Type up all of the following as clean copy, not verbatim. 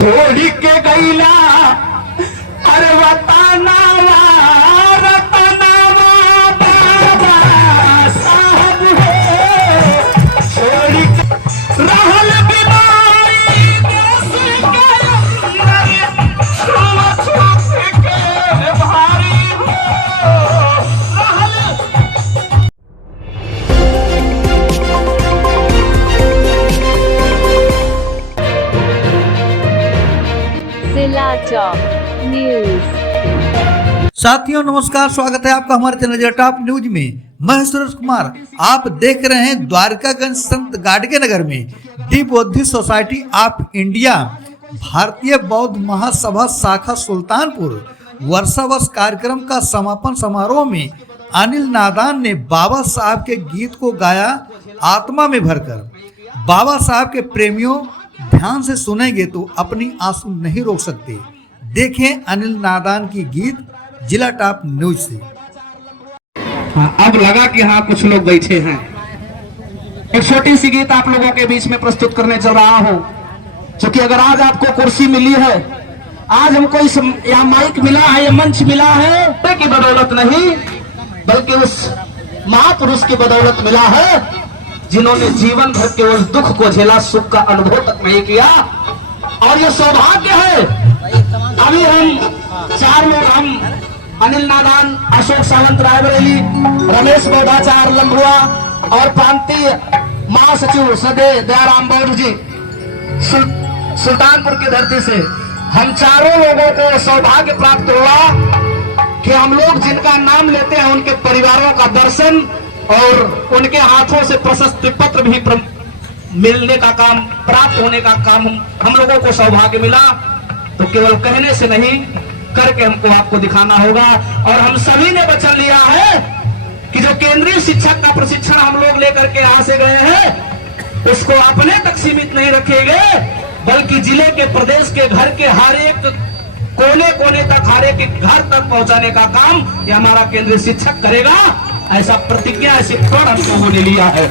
छोड़ी के गईला अरे वतनावा रतनावा बाबा साहब हो छोड़ी के रहल बीमारी देश के अंदर छुआ छुआ के भारी हो रहल न्यूज। साथियों नमस्कार, स्वागत है आपका हमारे चैनल टॉप न्यूज में। मैं सुरेश कुमार, आप देख रहे हैं द्वारकागंज संत गाडगे नगर में दी बौद्धिस्ट सोसाइटी ऑफ इंडिया भारतीय बौद्ध महासभा शाखा सुल्तानपुर वर्षावर्ष कार्यक्रम का समापन समारोह में अनिल नादान ने बाबा साहब के गीत को गाया आत्मा में भरकर। बाबा साहब के प्रेमियों ध्यान से सुनेंगे तो अपनी आंसू नहीं रोक सकते। देखें अनिल नादान की गीत जिला टॉप न्यूज से। अब लगा कि हाँ कुछ लोग बैठे हैं। एक छोटी सी गीत आप लोगों के बीच में प्रस्तुत करने चल रहा हूँ, क्योंकि अगर आज आपको कुर्सी मिली है, आज हमको इस यहाँ माइक मिला है, ये मंच मिला है की बदौलत नहीं बल्कि उस महापुरुष की बदौलत मिला है जिन्होंने जीवन भर के उस दुख को झेला, सुख का अनुभव तक नहीं किया। और ये सौभाग्य है, अभी हम चार लोग, हम अनिल नादान, अशोक सावंत रायबरेली, रमेश बौद्धाचार्य लंबुआ और प्रांतीय महासचिव सदे दयाराम बौद्ध जी सुल्तानपुर की धरती से, हम चारों लोगों को सौभाग्य प्राप्त हुआ कि हम लोग जिनका नाम लेते हैं उनके परिवारों का दर्शन और उनके हाथों से प्रशस्ति पत्र भी मिलने का काम, प्राप्त होने का काम हम लोगों को सौभाग्य मिला। तो केवल कहने से नहीं, करके हमको आपको दिखाना होगा। और हम सभी ने वचन लिया है कि जो केंद्रीय शिक्षक का प्रशिक्षण हम लोग लेकर के यहाँ से गए हैं उसको अपने तक सीमित नहीं रखेंगे, बल्कि जिले के, प्रदेश के, घर के हर एक कोने कोने तक, हर एक घर तक पहुंचाने का काम ये हमारा केंद्रीय शिक्षक करेगा। ऐसा प्रतिज्ञा, ऐसी प्रण हमको होने लिया है।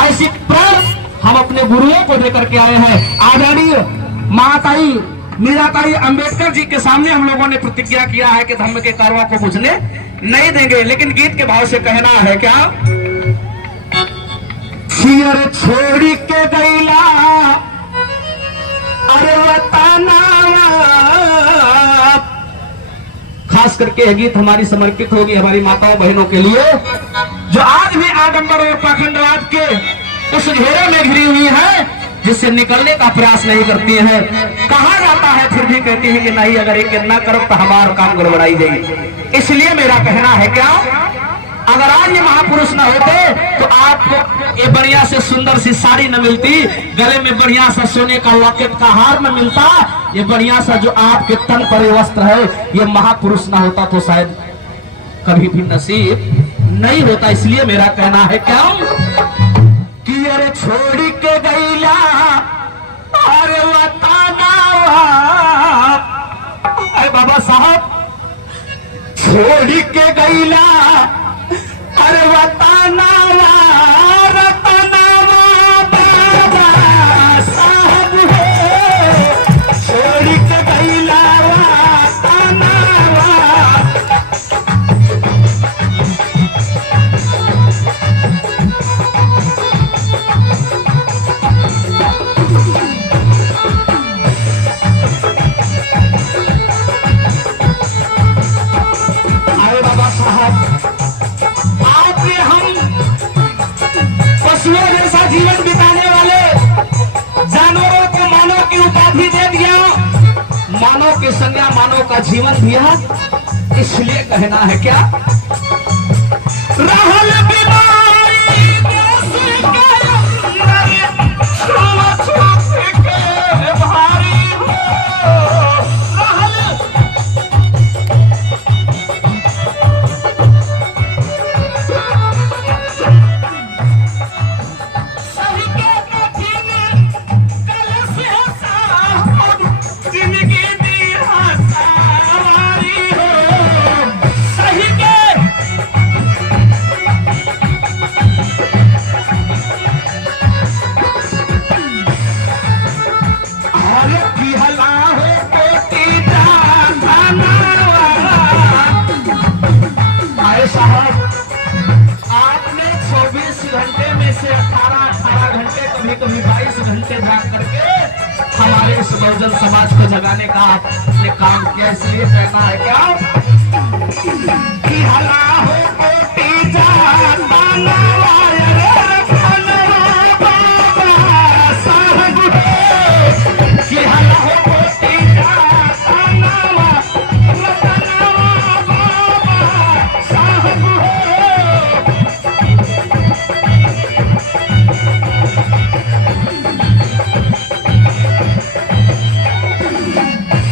ऐसी प्रण हम अपने गुरुओं को लेकर के आए हैं। आदरणीय महाताई मीराताई अंबेडकर जी के सामने हम लोगों ने प्रतिज्ञा किया है कि धर्म के कारवां को बुझने नहीं देंगे। लेकिन गीत के भाव से कहना है क्या? सियर छोड़ी के गईला अरे वतनावा। खास करके यह गीत हमारी समर्पित होगी हमारी माताओं बहनों के लिए, जो आज भी आडंबर और पाखंडवाद के उस घेरे में घिरी हुई है, जिससे निकलने का प्रयास नहीं करती है। कहा जाता है फिर भी कहती है कि नहीं, अगर एक ना करो तो हमारा काम गड़बड़ाई जाएगी। इसलिए मेरा कहना है क्या, अगर आज ये महापुरुष न होते तो आपको ये बढ़िया से सुंदर सी साड़ी न मिलती, गले में बढ़िया सा सोने का लॉकेट का हार न मिलता, ये बढ़िया सा जो आपके तन पर वस्त्र है, ये महापुरुष ना होता तो शायद कभी भी नसीब नहीं होता। इसलिए मेरा कहना है क्या कि अरे छोड़ी के गईला अरे वतनावा। अरे बाबा साहब छोड़ी के गईला अरे वतनावा रतनावा बाबा साहब हो छोड़ी के गईला वतनावा। अरे बाबा साहब, पशुओं जैसा जीवन बिताने वाले जानवरों को मानव की उपाधि दे दिया, मानव की संज्ञा, मानव का जीवन दिया। इसलिए कहना है क्या, रहल बीमारी देश के अंदर छुआ छुआ के भारी हो रहल। जिंदगी दी सवारी हो सही के बिहला हो कोटी जाना। आए साहब, आपने 24 घंटे में से 18 घंटे, कभी कभी 22 घंटे जाग करके हमारे इस बहुजन समाज को जगाने का आपने काम किया, इसलिए कहना है क्या कि हला हो कोटी जाना साहब कि हला हो कोटी जाना साहब।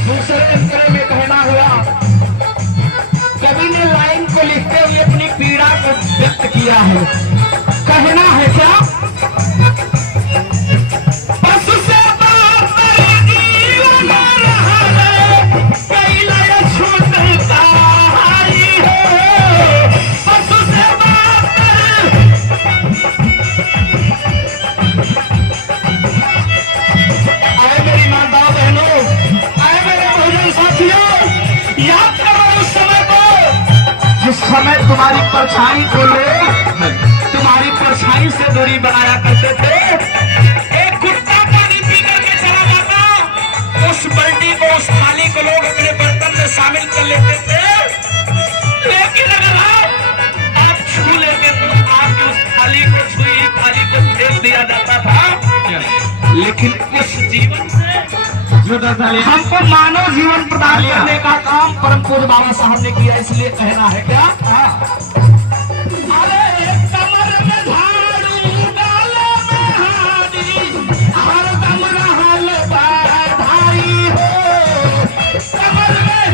दूसरे अंतरे में कहना हुआ, कवि ने लाइन को लिखते हुए अपनी पीड़ा को व्यक्त किया है। कहना है क्या, पशु से समय तुम्हारी परछाई को ले, तुम्हारी परछाई से दूरी बनाया करते थे। एक कुत्ता पानी पी करके चला जाता, उस बाल्टी को, उस थाली को लोग अपने बर्तन में शामिल कर लेते थे। लेकिन अगर आप छू लेते तो आपकी उस थाली को छुई, थाली को फेंक दिया जाता था। लेकिन इस जीवन से हमको मानव जीवन प्रदान करने का काम परम पूज्य बाबा साहब ने किया, इसलिए कहना है क्या, अरे कमर में झाड़ू डाले में हाडी, हरदम रहल बधाई हो। कमर में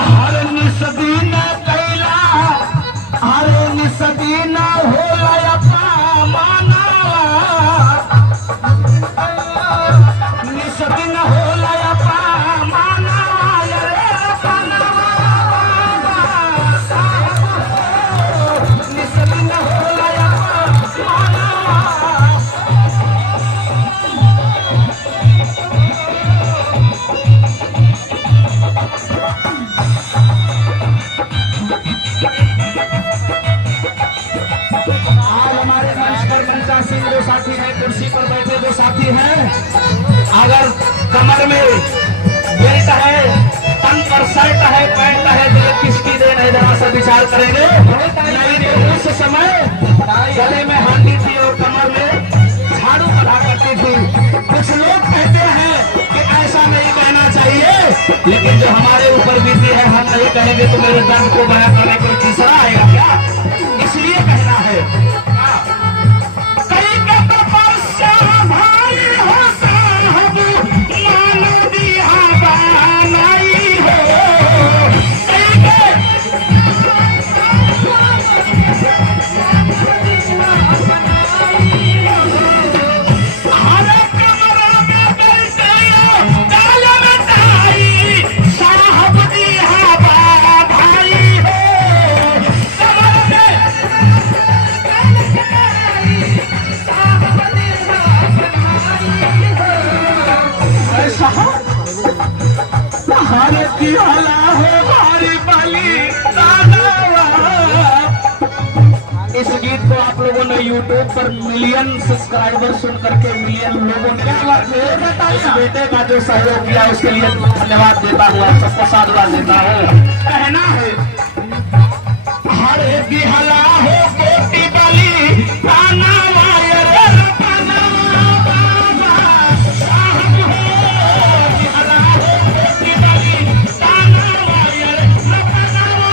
हर निसदीन कैला, हर निसदीन होला पामाना, निसदीन होला पामाना रे पनावा साहब, निसदीन होला पामाना। आज हमारे मंच पर बंटा सिंह जो साथी हैं, कुर्सी पर बैठे जो साथी हैं, अगर कमर में बेल्ट है, तन पर शर्ट है, पैंट है, तो ये किसकी देन है, जरा सा विचार करेंगे। नहीं तो उस समय गले में हाथी थी और कमर में झाड़ू बना करती थी। कुछ लोग कहते हैं कि ऐसा नहीं कहना चाहिए, लेकिन जो हमारे ऊपर बीती है, हम नहीं कहेंगे तो मेरे दर्द को बयां करने कोई तीसरा आएगा क्या, इसलिए कहना है। कई का तपस्या भाई हो साहब, मानो दिया बनाई हो। कई के हरे कमरा में बैठे डाल में ताई, साहब दिया भाई हो। कमर में हरे की हला हो भारी बली दानवा। इस गीत को आप लोगों ने YouTube पर मिलियन सब्सक्राइबर सुन करके मिलियन लोगों ने इस बेटे का जो सहयोग किया उसके लिए धन्यवाद देता हुआ सबको साधुवाद देता हूँ। कहना है हरे की हला हो कोटी बली दानवा रे पनावा बाबा साहब हो। की हला हो कोटी बली दानवा रे पनावा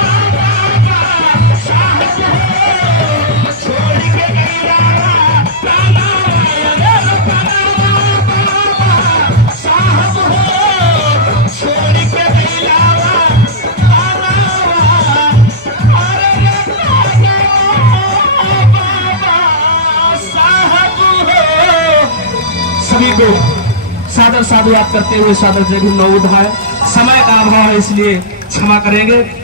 बाबा साहब हो। छोड़ के गया दानवा रे पनावा बाबा साहब हो। छोड़ के गया सभी को सादर साधुवाद करते हुए सादर जगह में उठाए। समय का अभाव है इसलिए क्षमा करेंगे।